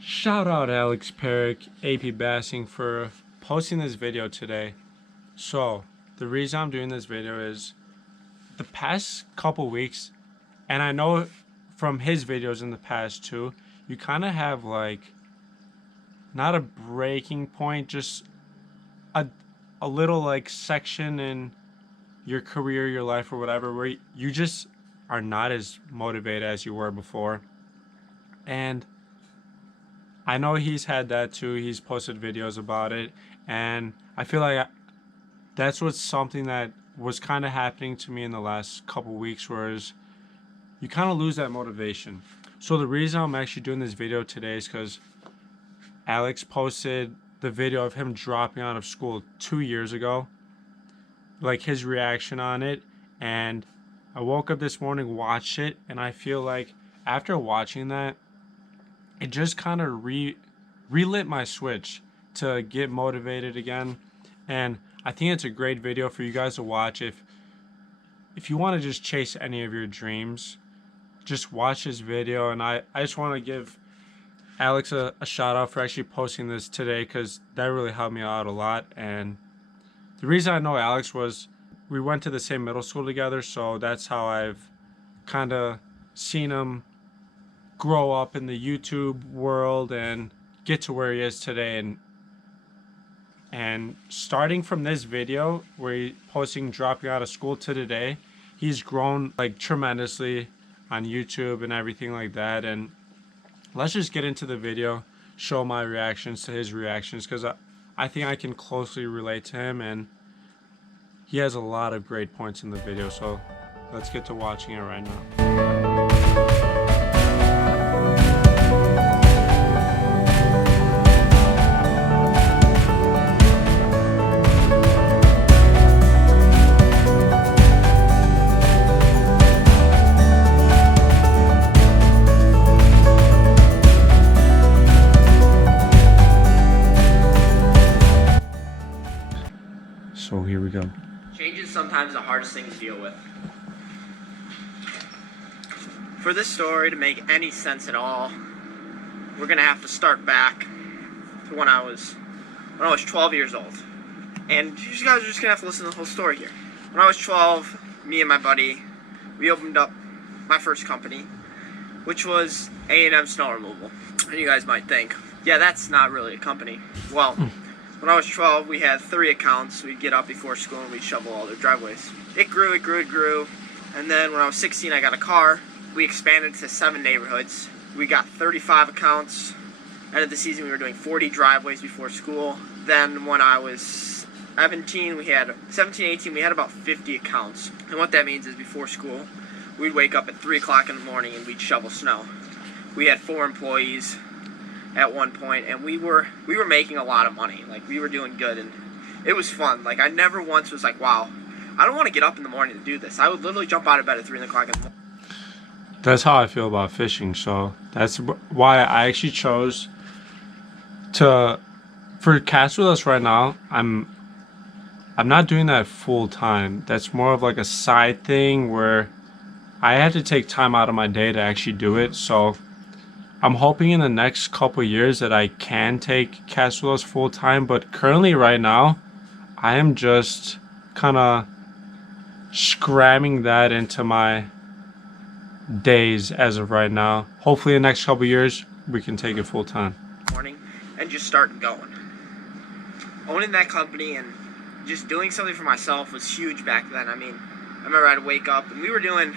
Shout out Alex Perrick, APBASSIN, for posting this video today. So, the reason I'm doing this video is the past couple weeks, and I know from his videos in the past too, you kind of have like, not a breaking point, just a little like section in your career, your life, or whatever, where you just are not as motivated as you were before. And I know he's had that too. He's posted videos about it, and I feel like that's what's something that was kind of happening to me in the last couple weeks, whereas you kind of lose that motivation. So the reason I'm actually doing this video today is because Alex posted the video of him dropping out of school 2 years ago, like his reaction on it, and I woke up this morning, watched it, and I feel like after watching that, it just kind of relit my switch to get motivated again. And I think it's a great video for you guys to watch. If you want to just chase any of your dreams, just watch this video. And I just want to give Alex a shout out for actually posting this today, because that really helped me out a lot. And the reason I know Alex was we went to the same middle school together, so that's how I've kind of seen him grow up in the YouTube world and get to where he is today. And starting from this video where he's posting dropping out of school to today, he's grown like tremendously on YouTube and everything like that. And let's just get into the video, show my reactions to his reactions, because I think I can closely relate to him, and he has a lot of great points in the video. So let's get to watching it right now. So here we go. Change is sometimes the hardest thing to deal with. For this story to make any sense at all, we're gonna have to start back to when I was 12 years old. And you guys are just gonna have to listen to the whole story here. When I was 12, me and my buddy, we opened up my first company, which was A&M Snow Removal. And you guys might think, yeah, that's not really a company. Well, when I was 12, we had 3 accounts. We'd get up before school and we'd shovel all their driveways. It grew. And then when I was 16, I got a car. We expanded to 7 neighborhoods. We got 35 accounts. End of the season, we were doing 40 driveways before school. Then when I was 17, 18, we had about 50 accounts. And what that means is before school, we'd wake up at 3 o'clock in the morning and we'd shovel snow. We had 4 employees at one point, and we were making a lot of money. Like, we were doing good, and it was fun. Like, I never once was like, wow, I don't want to get up in the morning to do this. I would literally jump out of bed at 3 o'clock in the morning. That's how I feel about fishing. So that's why I actually chose for Cast With Us right now. I'm not doing that full time. That's more of like a side thing where I had to take time out of my day to actually do it. So I'm hoping in the next couple years that I can take Cast With Us full time, but currently right now, I am just kind of scramming that into my days as of right now. Hopefully in the next couple years, we can take it full time. Morning and just start going. Owning that company and just doing something for myself was huge back then. I mean, I remember I'd wake up and we were doing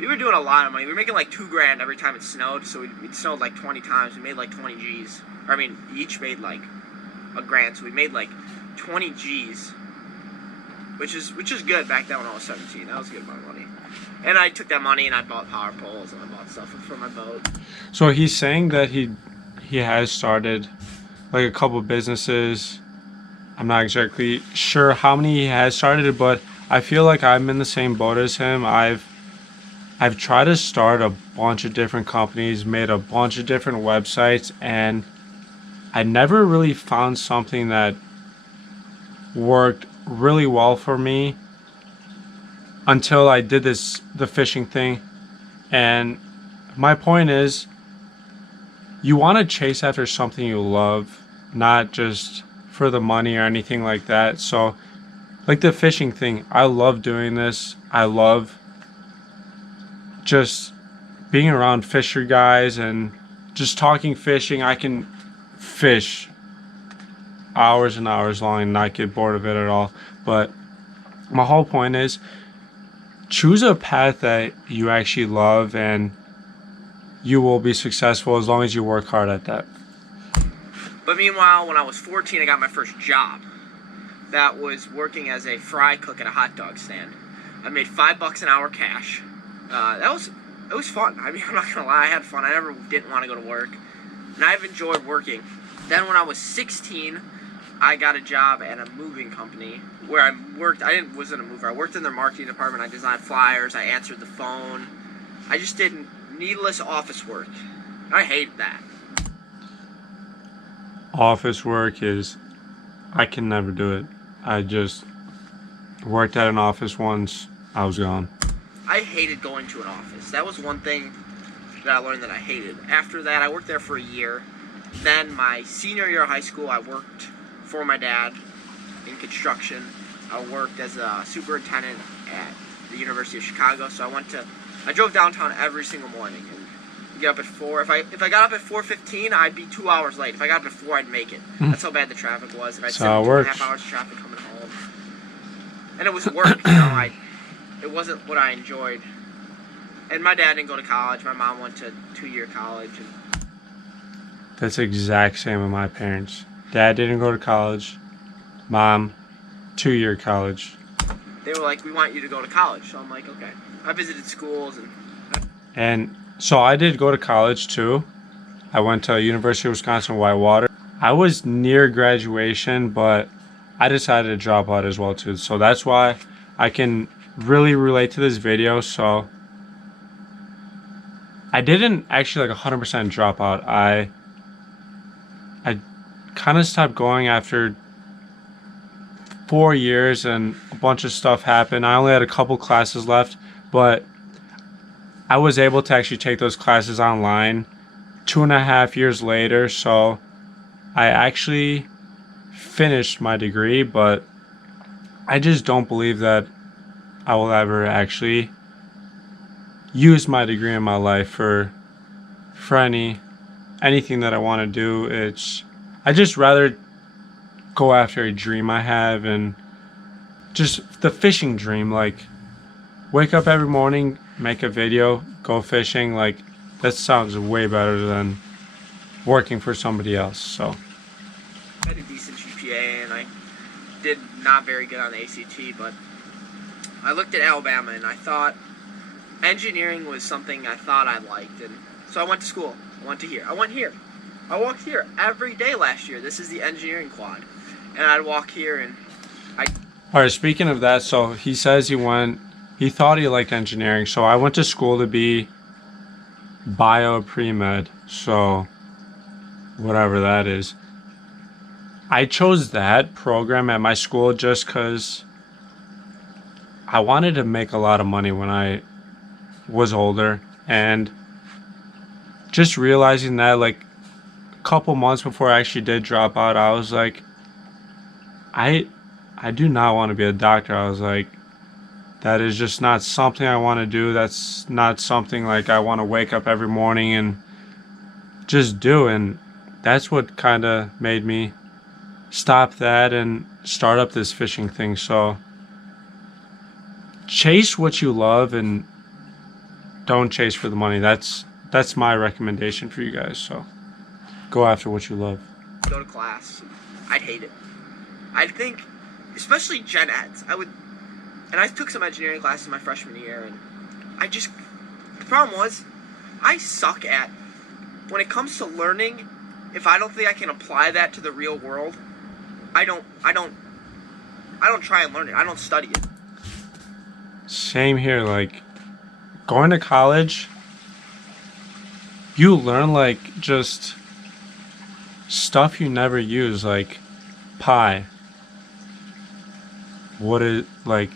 a lot of money. We were making like $2,000 every time it snowed. So it snowed like 20 times. We made like 20 G's. Or I mean, each made like $1,000. So we made like 20 G's, which is good back then when I was 17. That was a good amount of money. And I took that money and I bought power poles and I bought stuff for my boat. So he's saying that he has started like a couple of businesses. I'm not exactly sure how many he has started, but I feel like I'm in the same boat as him. I've tried to start a bunch of different companies, made a bunch of different websites, and I never really found something that worked really well for me until I did the fishing thing. And my point is, you want to chase after something you love, not just for the money or anything like that. So, like the fishing thing, I love doing this. I love just being around fisher guys and just talking fishing. I can fish hours and hours long and not get bored of it at all. But my whole point is, choose a path that you actually love, and you will be successful as long as you work hard at that. But meanwhile, when I was 14, I got my first job. That was working as a fry cook at a hot dog stand. I made $5 an hour cash. It was fun. I mean, I'm not gonna lie, I had fun. I never didn't want to go to work, and I've enjoyed working. Then when I was 16, I got a job at a moving company where I worked. Wasn't a mover. I worked in their marketing department. I designed flyers. I answered the phone. I just did needless office work. I hated that. Office work is, I can never do it. I just worked at an office once, I was gone. I hated going to an office. That was one thing that I learned that I hated. After that, I worked there for a year. Then my senior year of high school, I worked for my dad in construction. I worked as a superintendent at the University of Chicago. So I drove downtown every single morning and get up at 4. If I got up at 4:15, I'd be 2 hours late. If I got up at 4, I'd make it. That's how bad the traffic was. And I'd sit 2.5 hours of traffic coming home. And it was work, it wasn't what I enjoyed. And my dad didn't go to college. My mom went to 2-year college. That's the exact same with my parents. Dad didn't go to college. Mom, 2-year college. They were like, we want you to go to college. So I'm like, okay. I visited schools. And so I did go to college too. I went to University of Wisconsin-Whitewater. I was near graduation, but I decided to drop out as well too. So that's why I can really relate to this video. So I didn't actually like 100% drop out. I kind of stopped going after 4 years, and a bunch of stuff happened. I only had a couple classes left, but I was able to actually take those classes online 2.5 years later. So I actually finished my degree, but I just don't believe that I will ever actually use my degree in my life for anything that I want to do. I just rather go after a dream I have, and just the fishing dream. Like, wake up every morning, make a video, go fishing. Like, that sounds way better than working for somebody else. So I had a decent GPA, and I did not very good on the ACT, but I looked at Alabama, and I thought engineering was something I thought I liked, and so I went to school. I went here. I walked here every day last year. This is the engineering quad, and I'd walk here, and all right, speaking of that, so he says he thought he liked engineering. So I went to school to be bio pre-med, so whatever that is. I chose that program at my school just because I wanted to make a lot of money when I was older, and just realizing that like a couple months before I actually did drop out, I was like, I do not want to be a doctor. I was like, that is just not something I want to do. That's not something like I want to wake up every morning and just do. And that's what kind of made me stop that and start up this fishing thing. So chase what you love and don't chase for the money. That's my recommendation for you guys. So go after what you love. go to class. I'd hate it. I'd think, especially gen eds, and I took some engineering classes my freshman year, and the problem was, I suck at, when it comes to learning, if I don't think I can apply that to the real world, I don't try and learn it. I don't study it. Same here. Like, going to college, you learn like just stuff you never use, like pi. What is, like,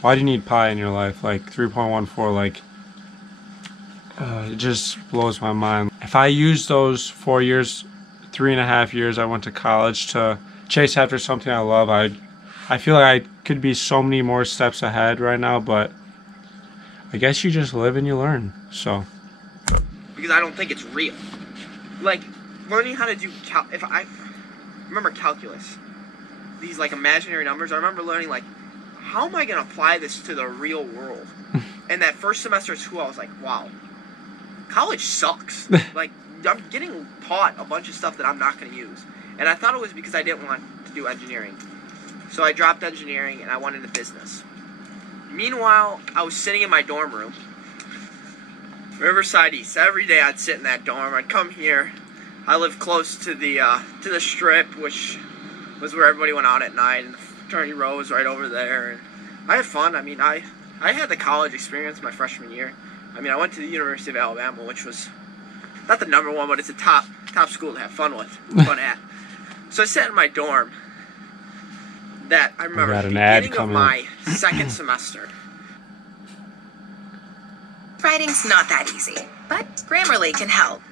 why do you need pi in your life? Like 3.14, like It just blows my mind. If I use those 4 years, 3.5 years I went to college to chase after something I love, I feel like I could be so many more steps ahead right now, but I guess you just live and you learn. So because I don't think it's real. Like learning how to do if I remember calculus, these like imaginary numbers. I remember learning like, how am I gonna apply this to the real world? And that first semester of school, I was like, wow, college sucks. Like I'm getting taught a bunch of stuff that I'm not gonna use, and I thought it was because I didn't want to do engineering. So I dropped engineering and I went into business. Meanwhile, I was sitting in my dorm room, Riverside East. Every day I'd sit in that dorm. I'd come here. I lived close to the strip, which was where everybody went out at night, and the fraternity row was right over there. And I had fun. I mean, I had the college experience my freshman year. I mean, I went to the University of Alabama, which was not the number one, but it's a top school to have fun with, fun at. So I sat in my dorm. That I remember the beginning of my second semester. Writing's not that easy, but Grammarly can help.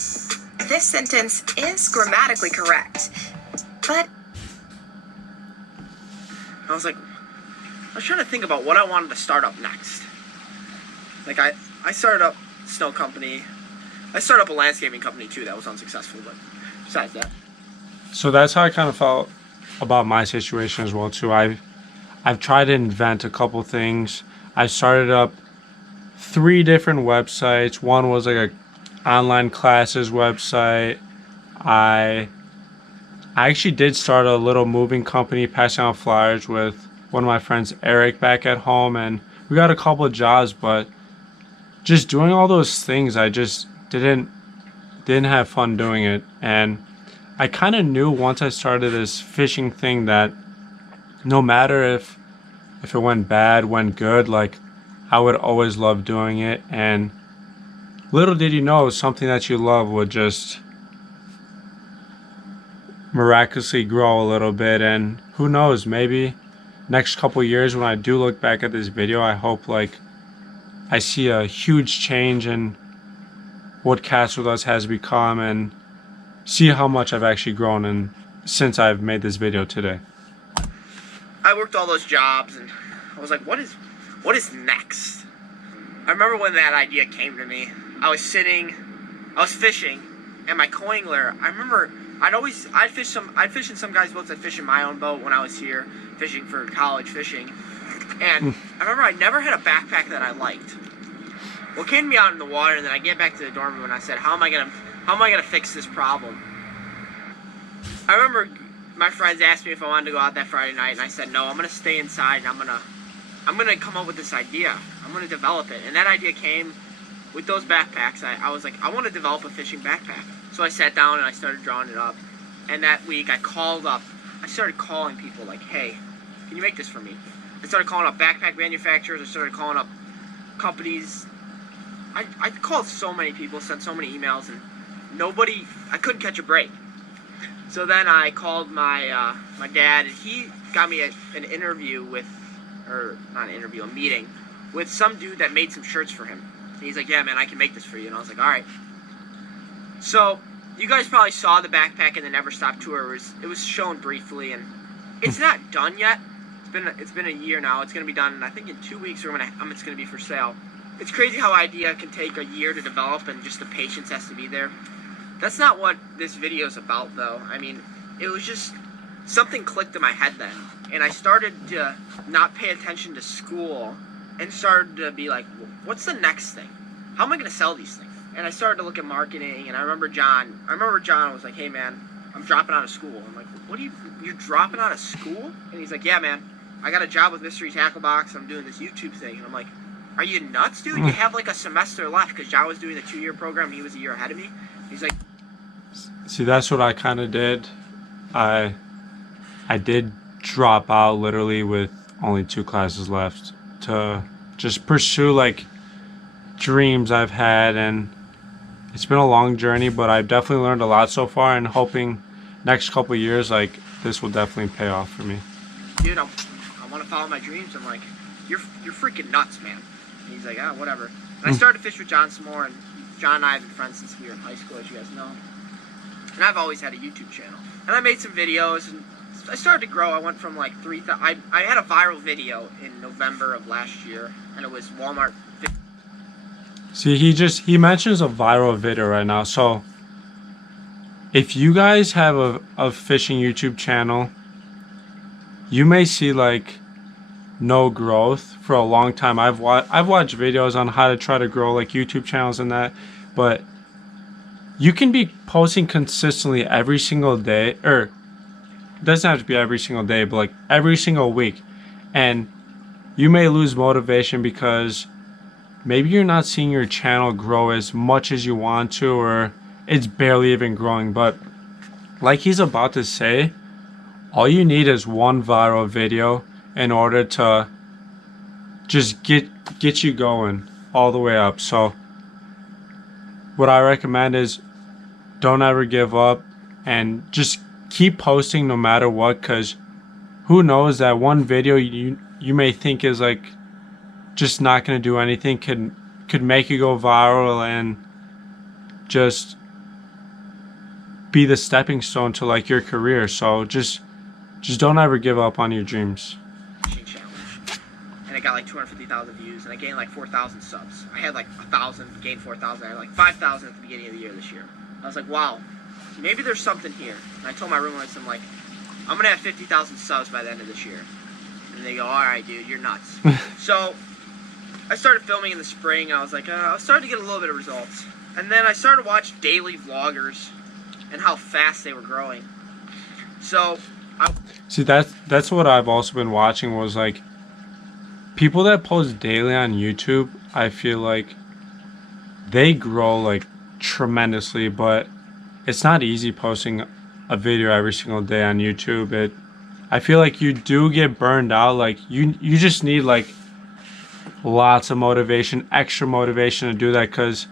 This sentence is grammatically correct, but I was trying to think about what I wanted to start up next. Like I started up a snow company. I started up a landscaping company too. That was unsuccessful, but besides that. So that's how I kind of felt about my situation as well too. I've tried to invent a couple things. I started up 3 different websites. One was like a online classes website. I actually did start a little moving company, passing out flyers with one of my friends, Eric, back at home, and we got a couple of jobs. But just doing all those things, I just didn't have fun doing it. And I kind of knew once I started this fishing thing that no matter if it went bad, went good, like I would always love doing it. And little did you know, something that you love would just miraculously grow a little bit. And who knows, maybe next couple years when I do look back at this video, I hope like I see a huge change in what Cast With Us has become and see how much I've actually grown in since I've made this video today. I worked all those jobs and I was like, what is next? I remember when that idea came to me. I was fishing, and my coingler, I remember I'd fish in some guys' boats. I'd fish in my own boat when I was here fishing for college fishing. And I remember I never had a backpack that I liked. Well, it came to me out in the water, and then I get back to the dorm room and I said, how am I gonna fix this problem? I remember my friends asked me if I wanted to go out that Friday night, and I said no. I'm gonna stay inside, and I'm gonna come up with this idea. I'm gonna develop it, and that idea came with those backpacks. I was like, I want to develop a fishing backpack. So I sat down and I started drawing it up. And that week I started calling people like, hey, can you make this for me? I started calling up backpack manufacturers. I started calling up companies. I called so many people, sent so many emails, and I couldn't catch a break. So then I called my dad, and he got me an interview a meeting with some dude that made some shirts for him. And he's like, yeah, man, I can make this for you. And I was like, all right. So you guys probably saw the backpack in the Never Stop tour. It was shown briefly, and it's not done yet. It's been a year now. It's gonna be done, and I think in 2 weeks it's gonna be for sale. It's crazy how idea can take a year to develop, and just the patience has to be there. That's not what this video is about, though. I mean, it was just something clicked in my head then, and I started to not pay attention to school and started to be like, what's the next thing? How am I going to sell these things? And I started to look at marketing, and I remember John was like, hey man, I'm dropping out of school. I'm like, you're dropping out of school? And he's like, yeah man, I got a job with Mystery Tackle Box, I'm doing this YouTube thing. And I'm like, are you nuts, dude? You have like a semester left, because John was doing the 2-year program, and he was a year ahead of me. He's like, see, that's what I kind of did. I did drop out literally with only 2 classes left to just pursue like dreams I've had, and it's been a long journey, but I've definitely learned a lot so far, and hoping next couple years like this will definitely pay off for me. Dude, I want to follow my dreams. I'm like, you're freaking nuts, man. And he's like, whatever. And I started to fish with John some more, and John and I have been friends since we were in high school, as you guys know. And I've always had a YouTube channel. And I made some videos, and I started to grow. I went from like 3,000. I had a viral video in November of last year, and it was Walmart. See, he mentions a viral video right now. So if you guys have a fishing YouTube channel, you may see like no growth for a long time. I've watched videos on how to try to grow like YouTube channels and that, but you can be posting consistently every single day, or it doesn't have to be every single day, but like every single week, and you may lose motivation because maybe you're not seeing your channel grow as much as you want to, or it's barely even growing. But like he's about to say, all you need is one viral video in order to just get you going all the way up. So what I recommend is don't ever give up and just keep posting no matter what, because who knows, that one video you may think is like just not going to do anything could make you go viral and just be the stepping stone to like your career. So just don't ever give up on your dreams. Challenge, and I got like 250,000 views, and I gained like 4,000 subs. I had like 1,000, gained 4,000. I had like 5,000 at the beginning of the year this year. I was like, wow, maybe there's something here. And I told my roommates, I'm like, I'm gonna have 50,000 subs by the end of this year. And they go, all right, dude, you're nuts. So I started filming in the spring. I was like, I was starting to get a little bit of results. And then I started to watch daily vloggers and how fast they were growing. So see, that's what I've also been watching, was like people that post daily on YouTube. I feel like they grow like tremendously, but it's not easy posting a video every single day on YouTube. I feel like you do get burned out. Like you just need like lots of motivation, extra motivation to do that, because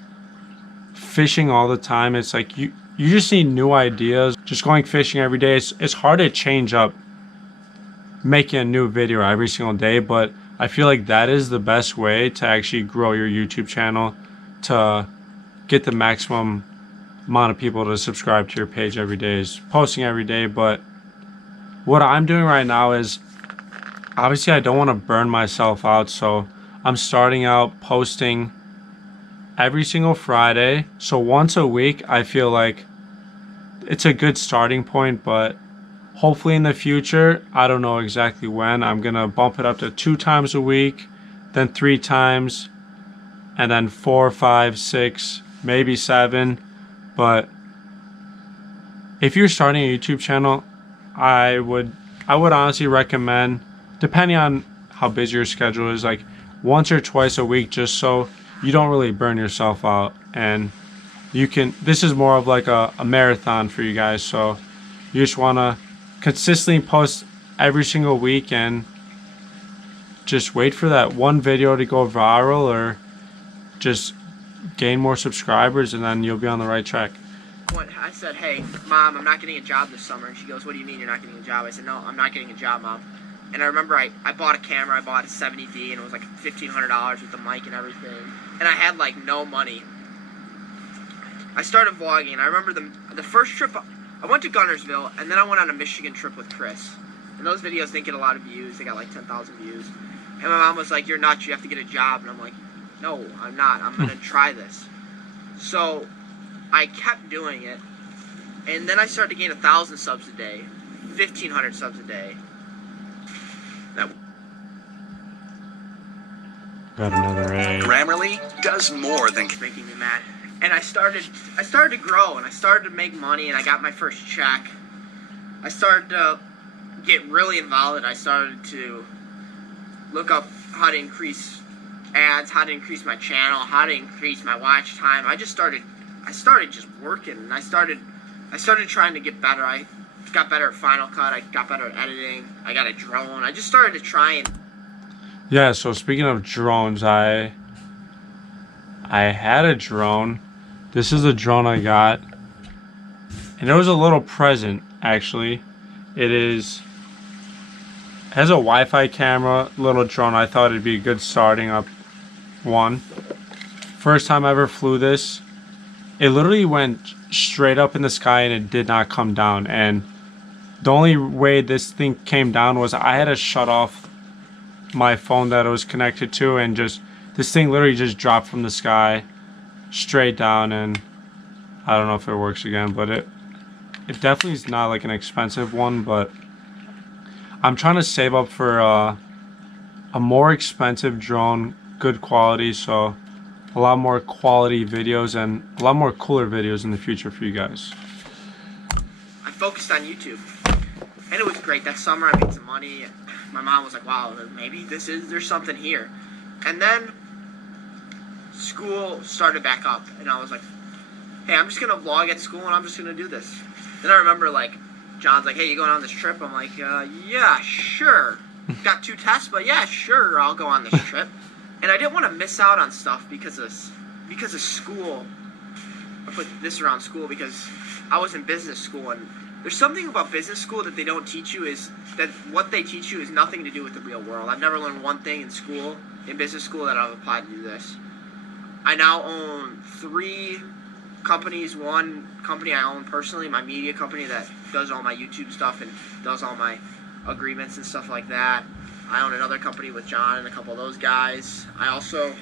fishing all the time, it's like you just need new ideas. Just going fishing every day, it's hard to change up making a new video every single day, but I feel like that is the best way to actually grow your YouTube channel, to get the maximum amount of people to subscribe to your page every day, is posting every day. But what I'm doing right now is, obviously I don't want to burn myself out, so I'm starting out posting every single Friday. So once a week, I feel like it's a good starting point, but hopefully in the future, I don't know exactly when, I'm gonna bump it up to 2 times a week, then 3 times, and then 4, 5, 6, maybe 7. But if you're starting a YouTube channel, I would honestly recommend, depending on how busy your schedule is, like once or twice a week, just so you don't really burn yourself out. And you can, this is more of like a marathon for you guys, so you just want to consistently post every single week and just wait for that one video to go viral, or just gain more subscribers, and then you'll be on the right track. I said, hey, Mom, I'm not getting a job this summer. And she goes, what do you mean you're not getting a job? I said, no, I'm not getting a job, Mom. And I remember I bought a camera. I bought a 70D, and it was like $1,500 with the mic and everything. And I had like no money. I started vlogging, and I remember the first trip, I went to Gunnersville, and then I went on a Michigan trip with Chris. And those videos didn't get a lot of views. They got like 10,000 views. And my mom was like, you're nuts, you have to get a job. And I'm like, no, I'm not. I'm going to try this. So I kept doing it. And then I started to gain 1,000 subs a day, 1,500 subs a day. Got another A. Grammarly does more than making me mad. And I started to grow, and I started to make money, and I got my first check. I started to get really involved, and I started to look up how to increase ads, how to increase my channel, how to increase my watch time. I started just working, and I started trying to get better. I got better at Final Cut. I got better at editing. I got a drone. I just started to try and... Yeah, so speaking of drones, I had a drone. This is a drone I got, and it was a little present, actually. It has a Wi-Fi camera, little drone. I thought it'd be a good starting up one. First time I ever flew this. it literally went straight up in the sky and it did not come down. And the only way this thing came down was I had to shut off my phone that it was connected to, and just this thing literally just dropped from the sky straight down. And I don't know if it works again, but it definitely is not like an expensive one. But I'm trying to save up for a more expensive drone, good quality, so a lot more quality videos and a lot more cooler videos in the future for you guys. I focused on YouTube, and it was great. That summer I made some money. My mom was like, wow, maybe there's something here. And then school started back up, and I was like, hey, I'm just going to vlog at school, and I'm just going to do this. Then I remember, like, John's like, hey, you going on this trip? I'm like, yeah, sure. Got 2 tests, but yeah, sure, I'll go on this trip. And I didn't want to miss out on stuff because of school. I put this around school because I was in business school, and there's something about business school that they don't teach you, is that what they teach you is nothing to do with the real world. I've never learned one thing in business school that I've applied to do this. I now own 3 companies. One company I own personally, my media company that does all my YouTube stuff and does all my agreements and stuff like that. I own another company with John and a couple of those guys. I also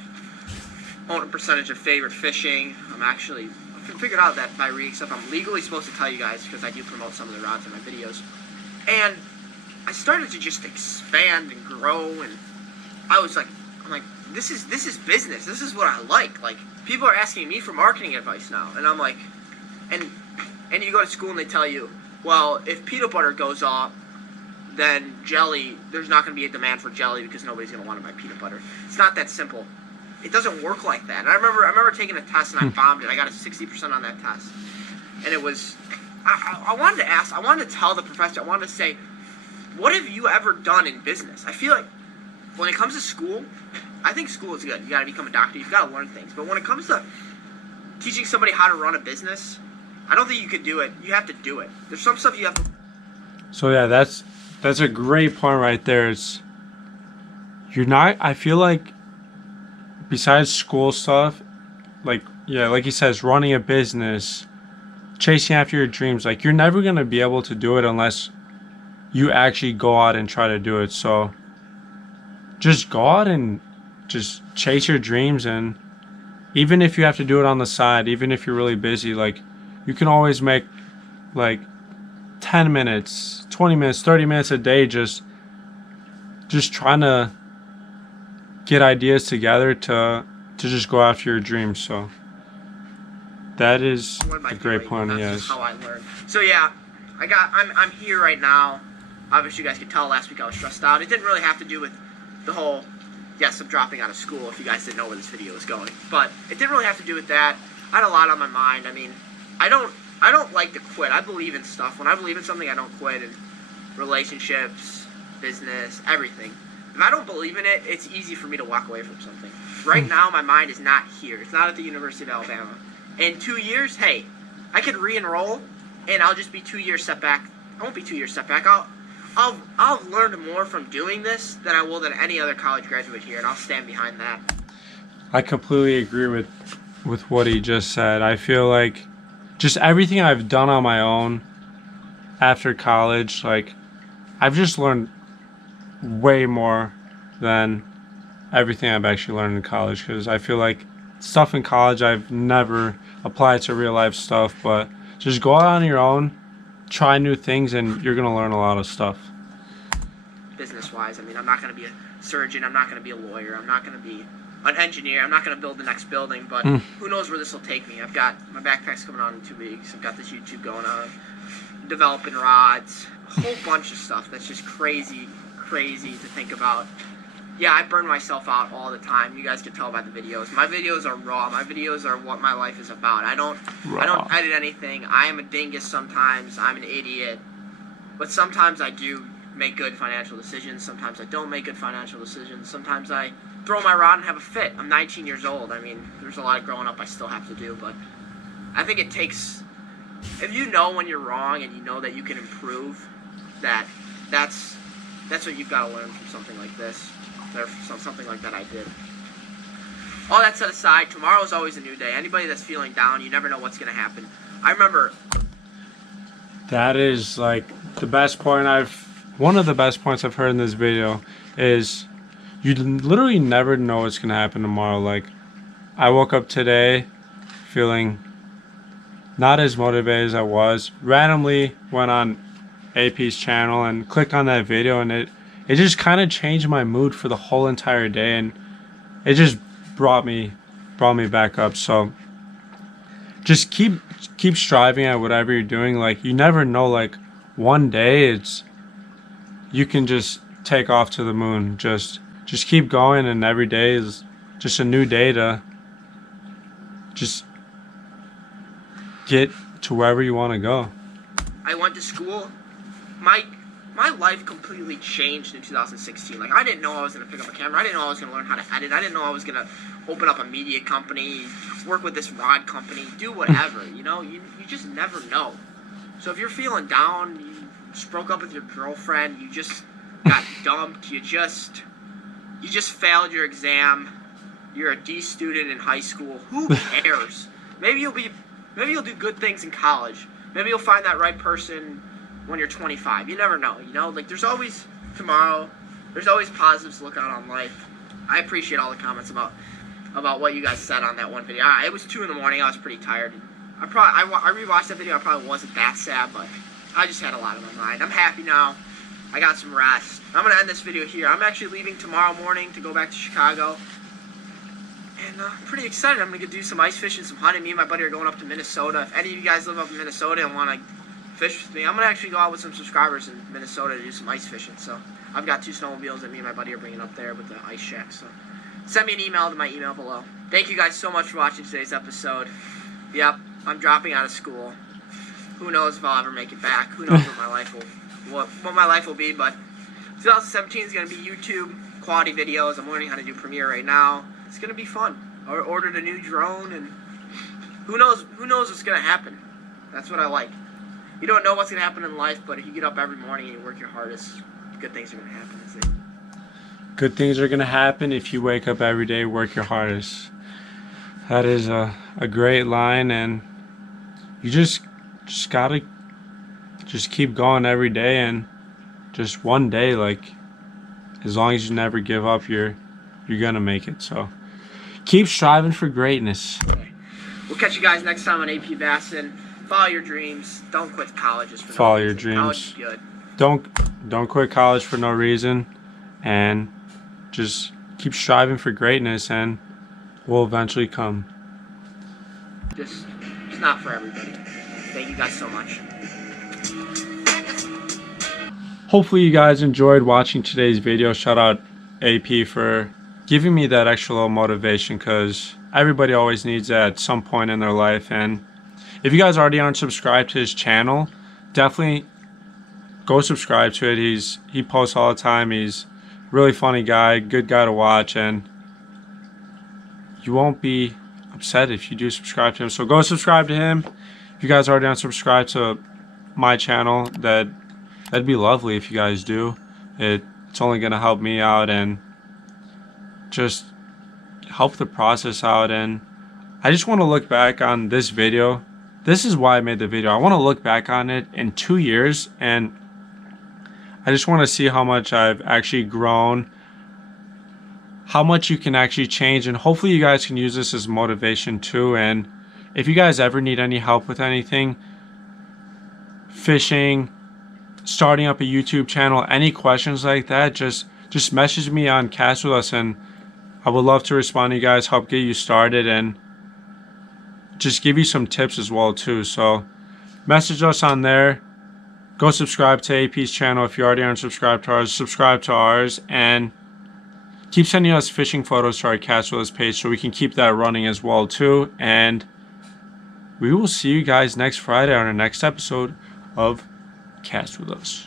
own a percentage of Favorite Fishing. I figured out that by reading stuff, I'm legally supposed to tell you guys because I do promote some of the rods in my videos. And I started to just expand and grow, and I'm like, this is business. This is what I like. Like, people are asking me for marketing advice now, and I'm like, and you go to school and they tell you, well, if peanut butter goes up, then jelly, there's not going to be a demand for jelly because nobody's going to want to buy peanut butter. It's not that simple. It doesn't work like that. And I remember taking a test and I bombed it. I got a 60% on that test. And it was, I wanted to ask, I wanted to tell the professor, I wanted to say, what have you ever done in business? I feel like when it comes to school, I think school is good. You got to become a doctor. You've got to learn things. But when it comes to teaching somebody how to run a business, I don't think you can do it. You have to do it. There's some stuff you have to. So yeah, that's a great point right there. I feel like besides school stuff, like he says, running a business, chasing after your dreams, like you're never going to be able to do it unless you actually go out and try to do it. So just go out and just chase your dreams, and even if you have to do it on the side, even if you're really busy, like you can always make like 10 minutes, 20 minutes, 30 minutes a day just trying to get ideas together to just go after your dreams. So that is a great point. That's Yes. just how I learned. So yeah, I'm here right now. Obviously, you guys could tell last week I was stressed out. It didn't really have to do with the whole, yes, I'm dropping out of school, if you guys didn't know where this video was going. But it didn't really have to do with that. I had a lot on my mind. I mean, I don't like to quit. I believe in stuff. When I believe in something, I don't quit. In relationships, business, everything. If I don't believe in it, it's easy for me to walk away from something. Right now, my mind is not here. It's not at the University of Alabama. In 2 years, hey, I could re-enroll, and I'll just be 2 years set back. I won't be 2 years set back. I'll learn more from doing this than I will than any other college graduate here, and I'll stand behind that. I completely agree with what he just said. I feel like just everything I've done on my own after college, like I've just learned way more than everything I've actually learned in college, because I feel like stuff in college I've never applied to real life stuff. But just go out on your own, try new things, and you're gonna learn a lot of stuff. Business-wise, I mean, I'm not going to be a surgeon. I'm not going to be a lawyer. I'm not going to be an engineer. I'm not going to build the next building. But who knows where this will take me? I've got my backpack's coming on in 2 weeks. I've got this YouTube going on, developing rods, a whole bunch of stuff that's just crazy to think about. Yeah, I burn myself out all the time. You guys can tell by the videos. My videos are raw. My videos are what my life is about. I don't edit anything. I am a dingus sometimes. I'm an idiot. But sometimes I do make good financial decisions. Sometimes I don't make good financial decisions. Sometimes I throw my rod and have a fit. I'm 19 years old. I mean, there's a lot of growing up I still have to do, but I think it takes, if you know when you're wrong and you know that you can improve, that's what you've got to learn from something like this, or from something like that I did. all that set aside, tomorrow's always a new day. Anybody that's feeling down, you never know what's going to happen. I remember... That is like the best point one of the best points I've heard in this video is you literally never know what's going to happen tomorrow. Like, I woke up today feeling not as motivated as I was. Randomly went on AP's channel and clicked on that video, and it just kind of changed my mood for the whole entire day, and it just brought me back up. So just keep striving at whatever you're doing. Like, you never know, like one day you can just take off to the moon. Just keep going, and every day is just a new day to just get to wherever you want to go. I went to school. My life completely changed in 2016. Like, I didn't know I was going to pick up a camera. I didn't know I was going to learn how to edit. I didn't know I was going to open up a media company, work with this rod company, do whatever. You know, you just never know. So if you're feeling down, you just broke up with your girlfriend, you just got dumped, you just failed your exam, you're a D student in high school, who cares? Maybe you'll do good things in college. Maybe you'll find that right person when you're 25. You never know, you know? Like, there's always tomorrow. There's always positives to look out on life. I appreciate all the comments about what you guys said on that one video. It was 2 in the morning. I was pretty tired. I rewatched that video. I probably wasn't that sad, but I just had a lot on my mind. I'm happy now. I got some rest. I'm going to end this video here. I'm actually leaving tomorrow morning to go back to Chicago. And I'm pretty excited. I'm going to do some ice fishing, some hunting. Me and my buddy are going up to Minnesota. If any of you guys live up in Minnesota and want to fish with me, I'm going to actually go out with some subscribers in Minnesota to do some ice fishing. So I've got 2 snowmobiles that me and my buddy are bringing up there with the ice shack. So send me an email to my email below. Thank you guys so much for watching today's episode. Yep, I'm dropping out of school. Who knows if I'll ever make it back. Who knows what my life will be. But 2017 is going to be YouTube quality videos. I'm learning how to do Premiere right now. It's going to be fun. I ordered a new drone, and who knows what's going to happen. That's what I like. You don't know what's going to happen in life, but if you get up every morning and you work your hardest, good things are going to happen. That's it. Good things are going to happen if you wake up every day, work your hardest. That is a great line, and you just gotta just keep going every day, and just one day, like, as long as you never give up, you're gonna make it. So keep striving for greatness. We'll catch you guys next time on APBASSIN. Follow your dreams. Don't quit college just for Follow no your reason. dreams. College is good. Don't quit college for no reason, and just keep striving for greatness, and will eventually come. Just, it's not for everybody. Thank you guys so much. Hopefully you guys enjoyed watching today's video. Shout out AP for giving me that extra little motivation, because everybody always needs that at some point in their life. And if you guys already aren't subscribed to his channel, definitely go subscribe to it. He posts all the time. He's a really funny guy, good guy to watch, and you won't be upset if you do subscribe to him. So go subscribe to him. If you guys already aren't subscribed to my channel, that'd be lovely if you guys do. It's only gonna help me out and just help the process out. And I just want to look back on this video. This is why I made the video. I want to look back on it in 2 years, and I just want to see how much I've actually grown, how much you can actually change, and hopefully you guys can use this as motivation too. And if you guys ever need any help with anything, fishing, starting up a YouTube channel, any questions like that, just message me on Cast With Us, and I would love to respond to you guys, help get you started, and just give you some tips as well too. So message us on there. Go subscribe to AP's channel if you already aren't subscribed to ours. Subscribe to ours, and keep sending us fishing photos to our Cast With Us page so we can keep that running as well too. And we will see you guys next Friday on our next episode of Cast With Us.